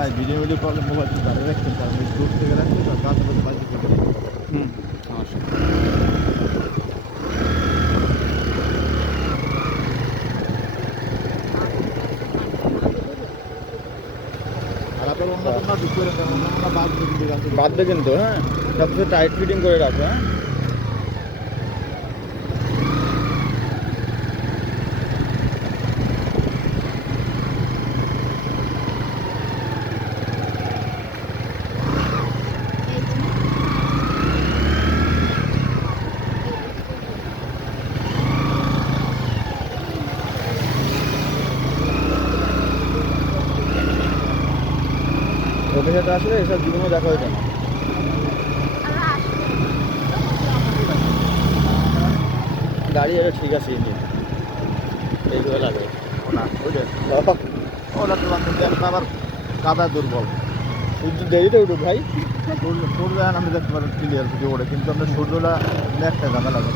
ভাই ভিডিও করলে মোবাইল ধরে রাখতে পারবেন, দূর থেকে রাখতে তো কাছে বাজে থেকে আর আপনার অন্য তোমরা ঢুক করে অন্য বাঁধবে কিন্তু, হ্যাঁ সবচেয়ে টাইট ফিটিং করে রাখো। হ্যাঁ ওদের সাথে আসলে এসব জীবনে দেখা হইতো না। গাড়ি এটা ঠিক আছে, ইঞ্জিন এইগুলো লাগে না ওইটা ওটা তো দেখতে আবার কাদা দুর্বল। সূর্য দেরিতে উঠুক ভাই, সূর্য আপনি দেখতে পারেন ক্লিয়ার ভিডিও ওঠে, কিন্তু আমরা সূর্যটা একটা ঝামেলা লাগে,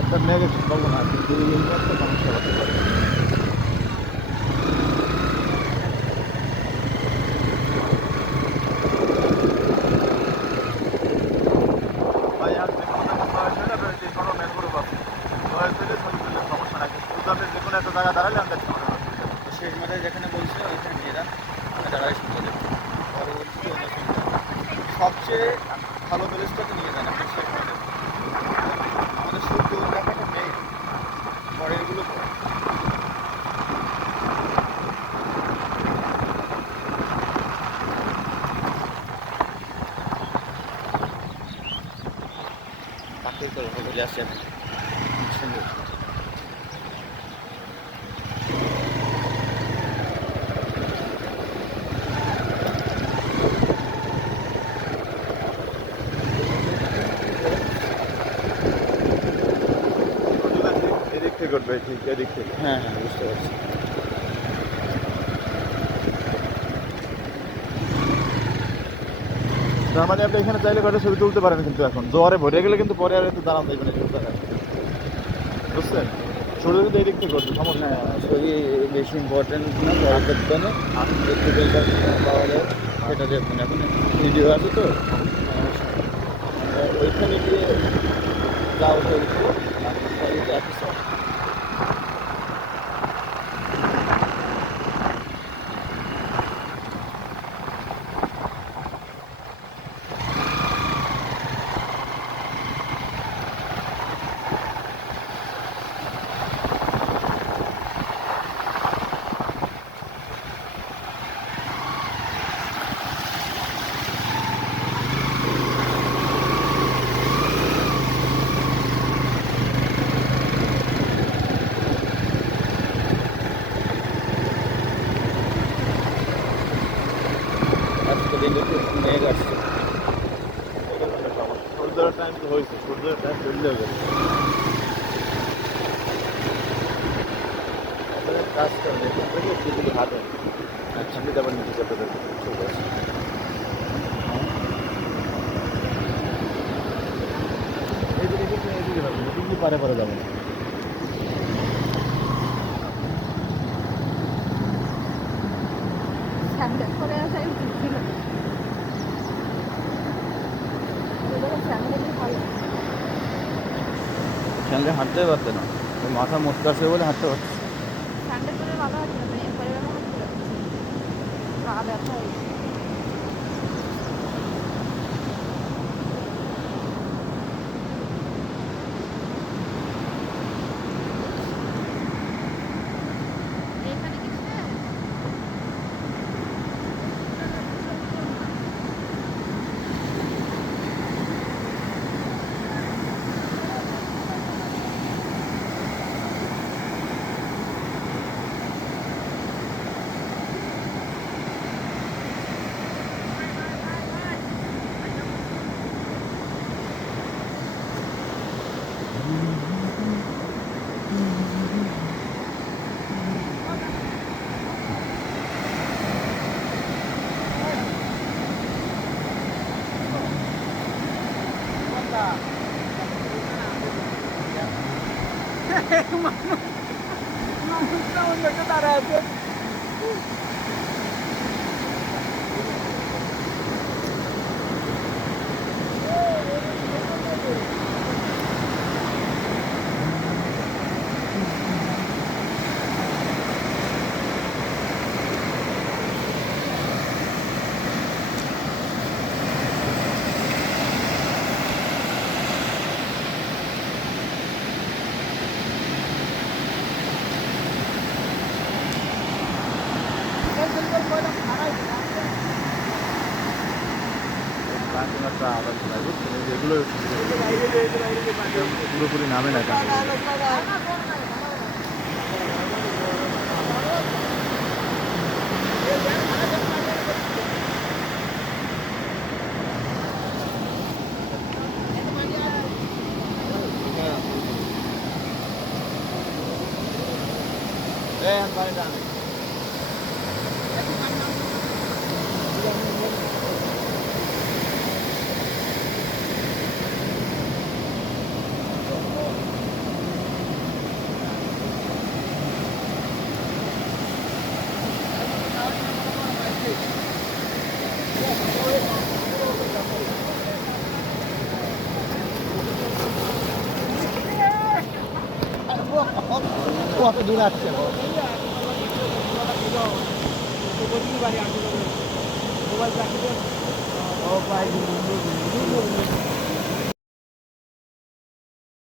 একটা নেগেটিভ পাবো না, কিন্তু একটা সমস্যা হতে পারে। ভাই আর যে কোনো যে কোনো মেন গ্রুপ আছে সমস্যা নাই, কিন্তু আপনি যে কোনো একটা জায়গা দাঁড়ালে আমরা শেষ মাথায় যেখানে বলছে ওইখানে নিয়ে যান, আমি দাঁড়াই শুনতে দেখি। পরবর্তীতে অন্য শুনতে সবচেয়ে ভালো প্লেসটাকে নিয়ে যান আপনি শেষ মাথায়। আমাদের সূর্য দেখাটা নেই, পরে এগুলো পাখির করে চলে আসছে সুন্দর। এদিক থেকে করবে, ঠিক এদিক থেকে। হ্যাঁ হ্যাঁ বুঝতে পারছি। তার মানে আপনি এখানে চাইলে কয়টা ছবি তুলতে পারেন, কিন্তু এখন জোয়ারে ভরে গেলে কিন্তু পরে আর একটু দাঁড়ান যাবেন, বুঝছেন? সূর্য কিন্তু এদিক থেকে করবে, সমস্যা না ছবি বেশি ইম্পর্টেন্ট না, পরে দেখতে না একটু বেলটা পাওয়া যায় সেটা দেখুন। এখন ভিডিও আছে তো ওইখানে গিয়ে যাও চলছে একই সব। আজকে দিন একটু মেঘ আসছে। সূর্যের টাইম তো হয়েছে, সূর্যের টাইম চললেও গেছে। কাজ করেন এখান থেকে সেগুলো হাঁটেন, আচ্ছা আপনি তারপর নিচে চেপে দেবেন। ঠিক আছে। এইদিকে কিন্তু এইদিকে যাবেন, এদিকে পারে পারে যাবেন। স্যান্ডেল পরে আসাই উচিত ছিল। স্যান্ডেল ভালো। স্যান্ডেল হাঁটতে পারতে না, ওই মাথা মোটকা আছে বলে হাঁটতে পারছে। স্যান্ডেল পরে ভালো আছে না, এরপরে পা ব্যথা হয়েছে। এখানে কিছু মানুষটা অন্য একটা দাঁড়ায় আছে। পানি মাত্রা আবার প্রায় বুঝছেন এই যে এগুলোই হচ্ছে পুরোপুরি নামে না কেন কত দূর আসছে ও ভাই